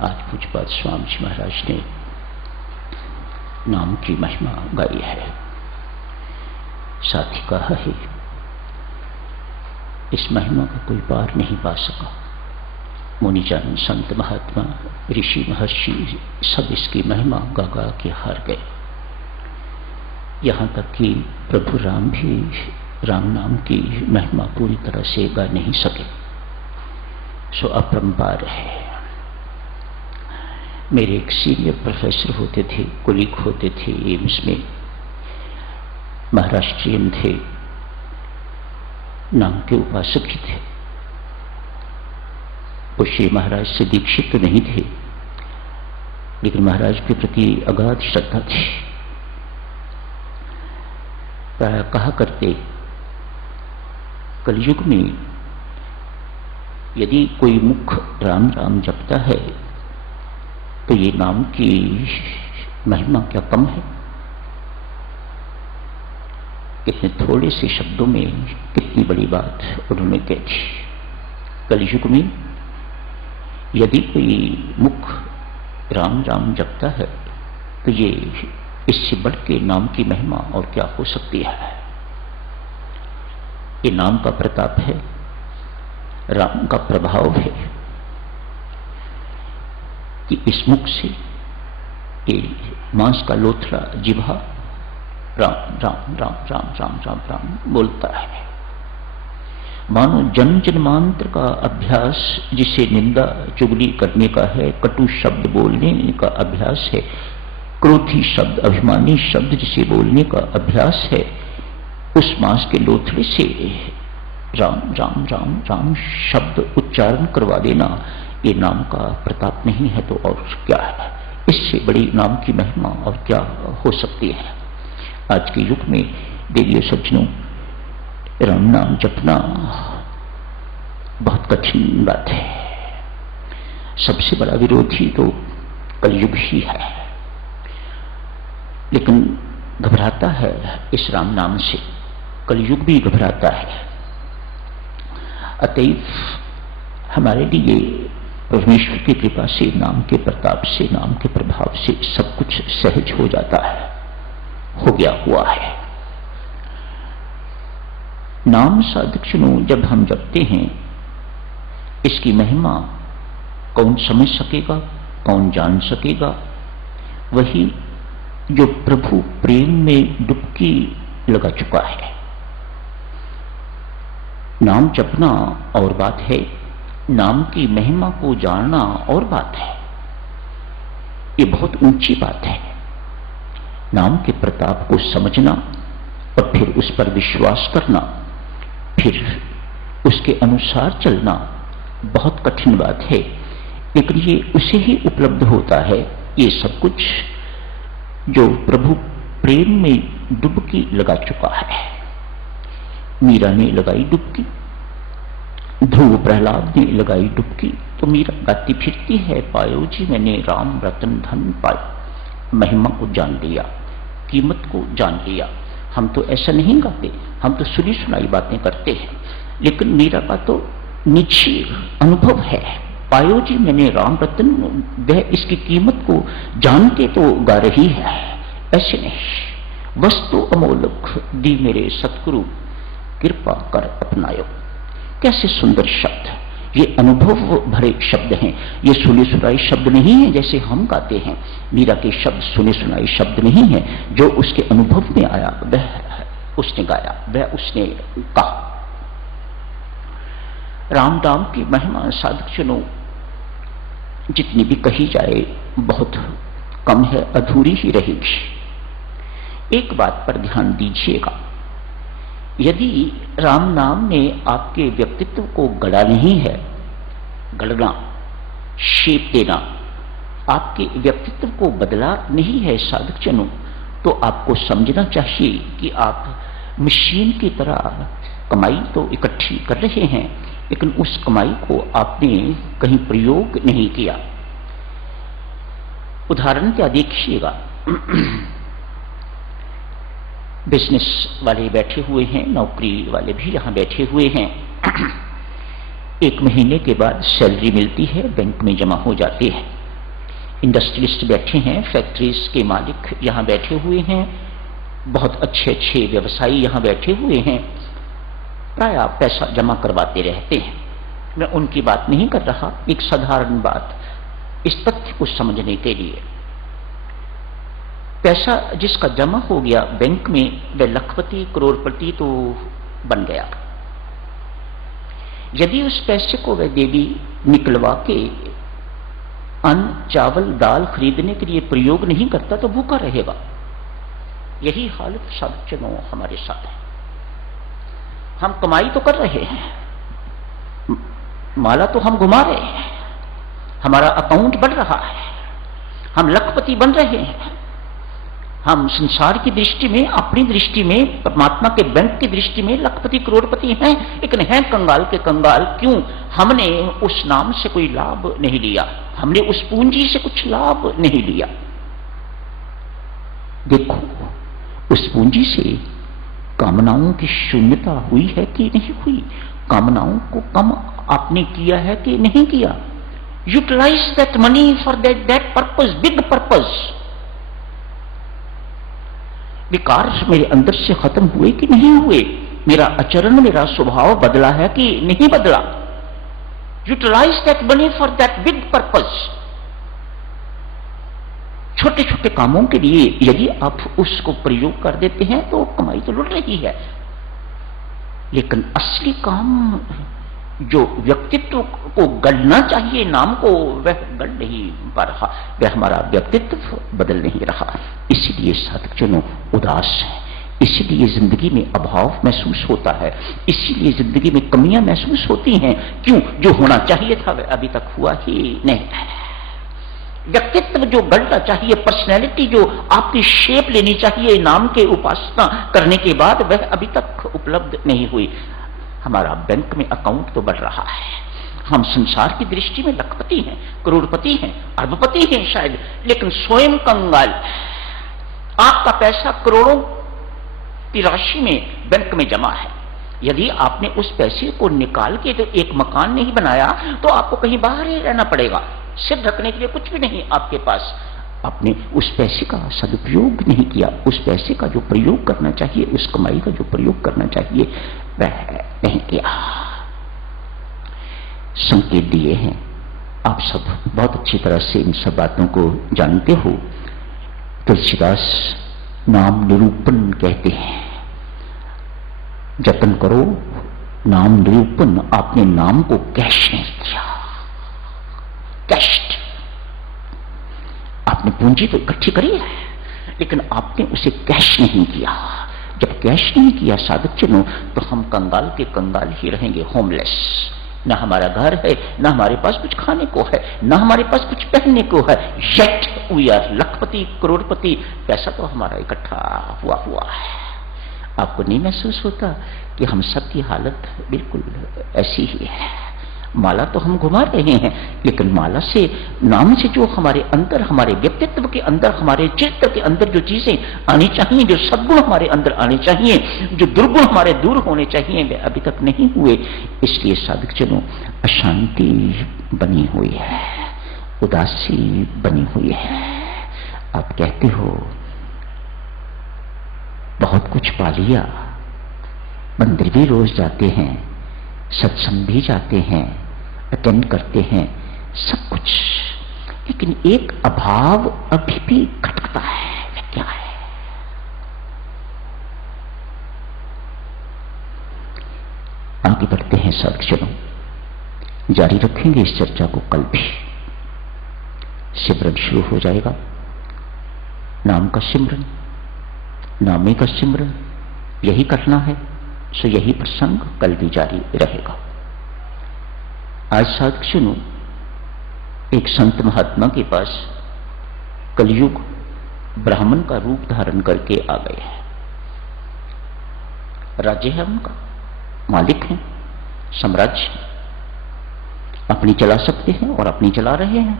आज पूज्यपाद स्वामी जी महाराज ने नाम की महिमा गाई है। साथ ही कहा है, इस महिमा का कोई पार नहीं पा सका। मुनिजन, संत, महात्मा, ऋषि, महर्षि सब इसकी महिमा गा गा के हार गए। यहाँ तक कि प्रभु राम भी राम नाम की महिमा पूरी तरह से गा नहीं सके। सो अपरंपार है। मेरे एक सीनियर प्रोफेसर होते थे, कुलीग होते थे एम्स में, महाराष्ट्रियन थे, नाम के उपासक ही थे। वो श्री महाराज से दीक्षित तो नहीं थे, लेकिन महाराज के प्रति अगाध श्रद्धा थी। प्राय कहा करते, कलयुग में यदि कोई मुख राम राम जपता है तो ये नाम की महिमा क्या कम है। कितने थोड़े से शब्दों में कितनी बड़ी बात उन्होंने कही थी। कलयुग में यदि कोई मुख राम राम जपता है तो ये इससे बढ़ के नाम की महिमा और क्या हो सकती है। ये नाम का प्रताप है, राम का प्रभाव है कि इस मुख से ये मांस का लोथड़ा जिह्वा राम राम राम राम राम राम राम बोलता है। मानो जन्म जन्मांतर का अभ्यास जिसे निंदा चुगली करने का है, कटु शब्द बोलने का अभ्यास है, क्रोधी शब्द, अभिमानी शब्द जिसे बोलने का अभ्यास है, उस मांस के लोथड़े से राम राम राम राम शब्द उच्चारण करवा देना, ये नाम का प्रताप नहीं है तो और क्या है। इससे बड़ी नाम की महिमा और क्या हो सकती है। आज के युग में देवियों सज्जनों, राम नाम जपना बहुत कठिन बात है। सबसे बड़ा विरोधी तो कलयुग ही है, लेकिन घबराता है इस राम नाम से। कलयुग भी घबराता है। अतएव हमारे लिए परमेश्वर की कृपा से, नाम के प्रताप से, नाम के प्रभाव से सब कुछ सहज हो जाता है, हो गया हुआ है। नाम साधकजनों जब हम जपते हैं, इसकी महिमा कौन समझ सकेगा, कौन जान सकेगा? वही जो प्रभु प्रेम में डुबकी लगा चुका है। नाम जपना और बात है, नाम की महिमा को जानना और बात है। ये बहुत ऊंची बात है। नाम के प्रताप को समझना और फिर उस पर विश्वास करना, फिर उसके अनुसार चलना बहुत कठिन बात है, लेकिन ये उसे ही उपलब्ध होता है ये सब कुछ जो प्रभु प्रेम में डुबकी लगा चुका है। मीरा ने लगाई डुबकी, ध्रुव प्रहलाद ने लगाई डुबकी, तो मीरा गाती फिरती है, पायो जी मैंने राम रतन धन पाया। महिमा को जान लिया, कीमत को जान लिया। हम तो ऐसा नहीं गाते, हम तो सुनी सुनाई बातें करते हैं, लेकिन मीरा का तो निजी अनुभव है। पायो जी मैंने राम रतन, वह इसकी कीमत को जान के तो गा रही है, ऐसे नहीं। वस्तु अमोलक दी मेरे सतगुरु, कृपा कर अपनायो। कैसे सुंदर शब्द, ये अनुभव भरे शब्द हैं, ये सुने सुनाई शब्द नहीं है जैसे हम गाते हैं। मीरा के शब्द सुने सुनाई शब्द नहीं है, जो उसके अनुभव में आया वह उसने गाया, वह उसने कहा। राम नाम की महिमा साधकजनों जितनी भी कही जाए बहुत कम है, अधूरी ही रहेगी। एक बात पर ध्यान दीजिएगा, यदि राम नाम ने आपके व्यक्तित्व को गढ़ा नहीं है, गढ़ना, शेप देना, आपके व्यक्तित्व को बदला नहीं है साधकजनों, तो आपको समझना चाहिए कि आप मशीन की तरह कमाई तो इकट्ठी कर रहे हैं, लेकिन उस कमाई को आपने कहीं प्रयोग नहीं किया। उदाहरण क्या देखिएगा, बिजनेस वाले बैठे हुए हैं, नौकरी वाले भी यहां बैठे हुए हैं। एक महीने के बाद सैलरी मिलती है, बैंक में जमा हो जाती है। इंडस्ट्रियलिस्ट बैठे हैं, फैक्ट्रीज के मालिक यहां बैठे हुए हैं, बहुत अच्छे अच्छे व्यवसायी यहां बैठे हुए हैं, प्राय पैसा जमा करवाते रहते हैं। मैं उनकी बात नहीं कर रहा, एक साधारण बात इस तथ्य को समझने के लिए। पैसा जिसका जमा हो गया बैंक में, वह लखपति करोड़पति तो बन गया। यदि उस पैसे को वह देवी निकलवा के अन्न चावल दाल खरीदने के लिए प्रयोग नहीं करता तो भूखा रहेगा। यही हालत साधुजनों हमारे साथ है। हम कमाई तो कर रहे हैं, माला तो हम घुमा रहे हैं, हमारा अकाउंट बढ़ रहा है, हम लखपति बन रहे हैं, हम संसार की दृष्टि में, अपनी दृष्टि में, परमात्मा के बैंक की दृष्टि में लखपति करोड़पति हैं, लेकिन हैं कंगाल के कंगाल। क्यों? हमने उस नाम से कोई लाभ नहीं लिया, हमने उस पूंजी से कुछ लाभ नहीं लिया। देखो, उस पूंजी से कामनाओं की शून्यता हुई है कि नहीं हुई? कामनाओं को कम आपने किया है कि नहीं किया? Utilise that money for that purpose, big purpose. विकार मेरे अंदर से खत्म हुए कि नहीं हुए? मेरा आचरण, मेरा स्वभाव बदला है कि नहीं बदला? Utilise that money for that big purpose. छोटे छोटे कामों के लिए यदि आप उसको प्रयोग कर देते हैं तो कमाई तो लुट रही है, लेकिन असली काम जो व्यक्तित्व को गढ़ना चाहिए, नाम को, वह गढ़ नहीं पा रहा, वह हमारा व्यक्तित्व बदल नहीं रहा। इसीलिए साधकजनों उदास है, इसीलिए जिंदगी में अभाव महसूस होता है, इसीलिए जिंदगी में कमियां महसूस होती हैं। क्यों? जो होना चाहिए था वह अभी तक हुआ ही नहीं। व्यक्तित्व जो गढ़ना चाहिए, पर्सनैलिटी जो आपकी शेप लेनी चाहिए नाम के उपासना करने के बाद, वह अभी तक उपलब्ध नहीं हुई। हमारा बैंक में अकाउंट तो बढ़ रहा है, हम संसार की दृष्टि में लखपति हैं, करोड़पति हैं, अरबपति हैं शायद, लेकिन स्वयं कंगाल। आपका पैसा करोड़ों की राशि में बैंक में जमा है। यदि आपने उस पैसे को निकाल के तो एक मकान नहीं बनाया तो आपको कहीं बाहर ही रहना पड़ेगा, सिर ढकने के लिए कुछ भी नहीं आपके पास। आपने उस पैसे का सदुपयोग नहीं किया, उस पैसे का जो प्रयोग करना चाहिए, उस कमाई का जो प्रयोग करना चाहिए वह नहीं किया। संकेत दिए हैं, आप सब बहुत अच्छी तरह से इन सब बातों को जानते हो। तुलसीदास नाम निरूपण कहते हैं, जतन करो नाम निरूपण। आपने नाम को कैश नहीं किया, कैश्ड। आपने पूंजी तो इकट्ठी करी है, लेकिन आपने उसे कैश नहीं किया। जब कैश नहीं किया साधकजनों, तो हम कंगाल के कंगाल ही रहेंगे, होमलेस। न हमारा घर है, न हमारे पास कुछ खाने को है, न हमारे पास कुछ पहनने को है। येट वी आर लखपति करोड़पति, पैसा तो हमारा इकट्ठा हुआ है। आपको नहीं महसूस होता कि हम सब की हालत बिल्कुल ऐसी ही है? माला तो हम घुमा रहे हैं, लेकिन माला से, नाम से जो हमारे अंदर, हमारे व्यक्तित्व के अंदर, हमारे चित्त के अंदर जो चीजें आनी चाहिए, जो सद्गुण हमारे अंदर आने चाहिए, जो दुर्गुण हमारे दूर होने चाहिए, वे अभी तक नहीं हुए। इसलिए साधकजनों अशांति बनी हुई है, उदासी बनी हुई है। आप कहते हो बहुत कुछ पा लिया, मंदिर भी रोज जाते हैं, सत्संग भी जाते हैं, अटेंड करते हैं, सब कुछ, लेकिन एक अभाव अभी भी खटकता है। वह क्या है? आगे बढ़ते हैं साधकजनों, जारी रखेंगे इस चर्चा को। कल भी सिमरन शुरू हो जाएगा, नाम का सिमरन, नामे का सिमरन, यही करना है। सो यही प्रसंग कल भी जारी रहेगा। आज साधकजनों, एक संत महात्मा के पास कलयुग ब्राह्मण का रूप धारण करके आ गए हैं। राज्य है उनका, मालिक हैं, साम्राज्य अपनी चला सकते हैं और अपनी चला रहे हैं।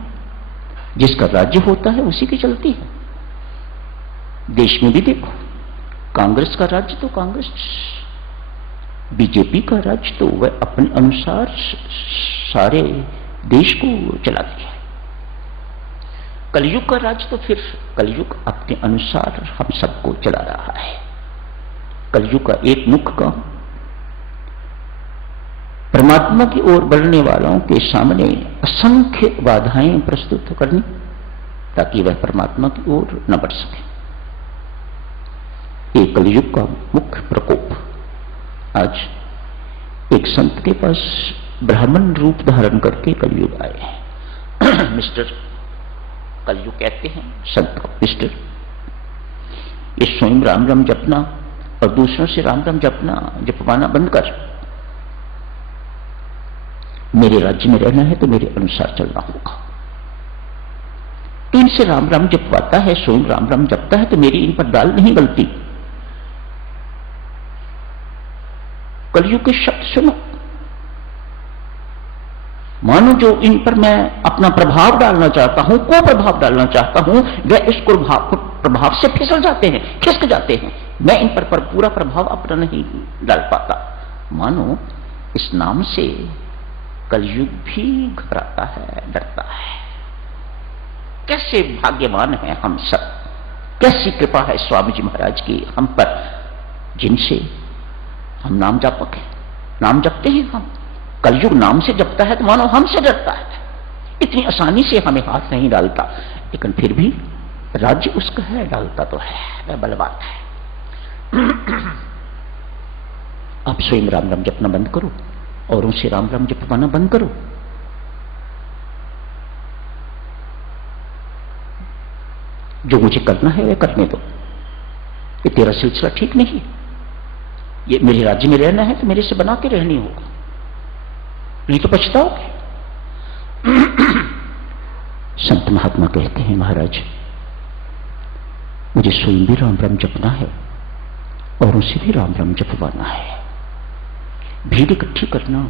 जिसका राज्य होता है उसी की चलती है। देश में भी देखो, कांग्रेस का राज्य तो कांग्रेस, बीजेपी का राज्य तो वह अपने अनुसार सारे देश को चलाती है। कलयुग का राज तो फिर कलयुग अपने अनुसार हम सबको चला रहा है। कलयुग का एक मुख्य काम परमात्मा की ओर बढ़ने वालों के सामने असंख्य बाधाएं प्रस्तुत करनी, ताकि वह परमात्मा की ओर न बढ़ सके। एक कलयुग का मुख्य प्रकोप। आज एक संत के पास ब्राह्मण रूप धारण करके कलयुग आए हैं। मिस्टर कलयुग कहते हैं संत को, मिस्टर ये स्वयं राम राम जपना और दूसरों से राम राम जपवाना बंद कर। मेरे राज्य में रहना है तो मेरे अनुसार चलना होगा। तो इनसे राम राम जपवाता है, स्वयं राम राम जपता है, तो मेरी इन पर दाल नहीं गलती। कलयुग के शब्द सुनो। मानो जो इन पर मैं अपना प्रभाव डालना चाहता हूं, को प्रभाव डालना चाहता हूं, वह इस प्रभाव से फिसल जाते हैं, खिसक जाते हैं। मैं इन पर पूरा प्रभाव अपना नहीं डाल पाता। मानो इस नाम से कलयुग भी घबराता है, डरता है। कैसे भाग्यवान हैं हम सब, कैसी कृपा है स्वामी जी महाराज की हम पर, जिनसे हम नाम जापक हैं, नाम जपते हैं हम। कलयुग नाम से जपता है तो मानो हमसे डरता है, इतनी आसानी से हमें हाथ नहीं डालता। लेकिन फिर भी राज्य उसका है, डालता तो है, वह बलवान है। आप स्वयं राम राम जपना बंद करो और उनसे राम राम जपवाना बंद करो। जो मुझे करना है वह करने दो। ये तेरा सिलसिला ठीक नहीं है। ये मेरे राज्य में रहना है तो मेरे से बना के रहनी होगा, नहीं तो पछताओगे। संत महात्मा कहते हैं महाराज मुझे स्वयं भी राम राम जपना है और उसे भी राम राम जपवाना है। भीड़ इकट्ठी करना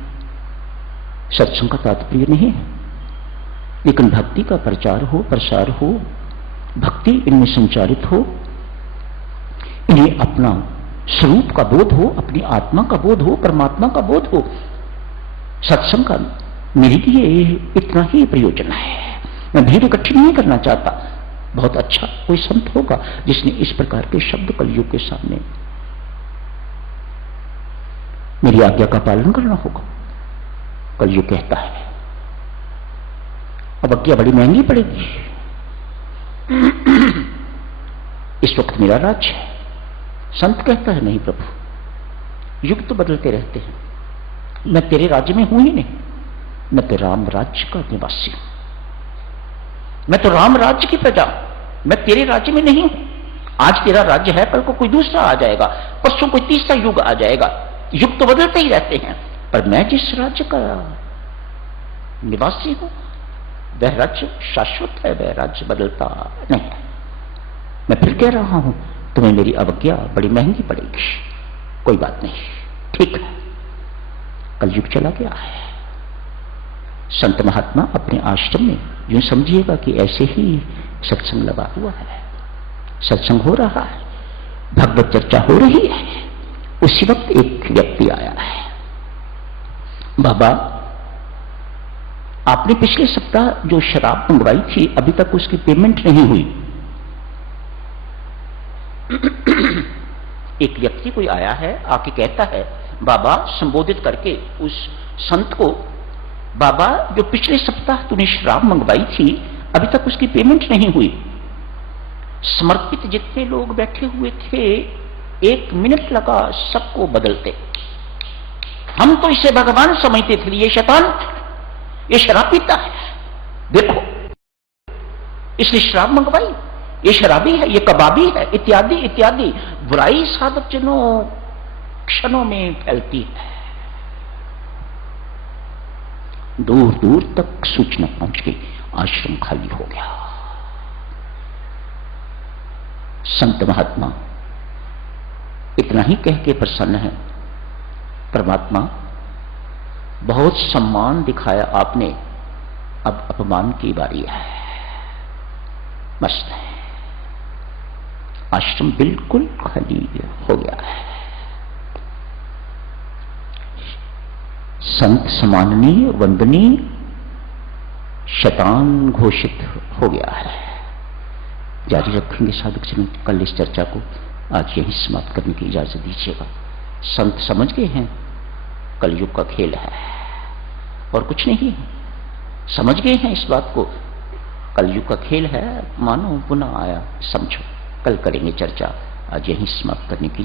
सत्संग का तात्पर्य नहीं है, लेकिन भक्ति का प्रचार हो, प्रसार हो, भक्ति इनमें संचारित हो, इन्हें अपना स्वरूप का बोध हो, अपनी आत्मा का बोध हो, परमात्मा का बोध हो। सत्संग का मेरे लिए इतना ही प्रयोजन है। मैं भीड़ इकट्ठी नहीं करना चाहता। बहुत अच्छा कोई संत होगा जिसने इस प्रकार के शब्द कलयुग के सामने, मेरी आज्ञा का पालन करना होगा। कलयुग कहता है अब आज्ञा बड़ी महंगी पड़ेगी। इस वक्त मेरा राज्य है। संत कहता है नहीं प्रभु, युग तो बदलते रहते हैं, मैं तेरे राज्य में हूं ही नहीं। मैं तो राम राज्य का निवासी हूं, मैं तो राम राज्य की प्रजा, मैं तेरे राज्य में नहीं हूं। आज तेरा राज्य है, कल को कोई दूसरा आ जाएगा, परसों कोई तीसरा युग आ जाएगा। युग तो बदलते ही रहते हैं, पर मैं जिस राज्य का निवासी हूं वह राज्य शाश्वत है, वह राज्य बदलता नहीं है। मैं फिर कह रहा हूं तुम्हें मेरी अवज्ञा बड़ी महंगी पड़ेगी। कोई बात नहीं, ठीक है। कलयुग चला गया है। संत महात्मा अपने आश्रम में, यूं समझिएगा कि ऐसे ही सत्संग लगा हुआ है, सत्संग हो रहा है, भगवत चर्चा हो रही है। उसी वक्त एक व्यक्ति आया है। बाबा आपने पिछले सप्ताह जो शराब मंगवाई थी अभी तक उसकी पेमेंट नहीं हुई। एक व्यक्ति कोई आया है, आके कहता है बाबा, संबोधित करके उस संत को, बाबा जो पिछले सप्ताह तूने शराब मंगवाई थी अभी तक उसकी पेमेंट नहीं हुई। समर्पित जितने लोग बैठे हुए थे, 1 मिनट लगा सबको बदलते। हम तो इसे भगवान समझते थे, ये शैतान, ये शराब पीता है, देखो इसलिए शराब मंगवाई, ये शराबी है, ये कबाबी है, इत्यादि इत्यादि बुराई साधक जनों क्षणों में फैलती है। दूर दूर तक सूचना पहुंच गई, आश्रम खाली हो गया। संत महात्मा इतना ही कह के प्रसन्न है, परमात्मा बहुत सम्मान दिखाया आपने, अब अपमान की बारी है। मस्त है, आश्रम बिल्कुल खाली हो गया है। संत सम्माननीय वंदनीय शैतान घोषित हो गया है। जारी रखेंगे साधक जन कल इस चर्चा को आज यही समाप्त करने की इजाजत दीजिएगा। संत समझ गए हैं कलयुग का खेल है और कुछ नहीं है, समझ गए हैं इस बात को, कलयुग का खेल है, मानो पुनः आया, समझो। कल करेंगे चर्चा, आज यही समाप्त करने की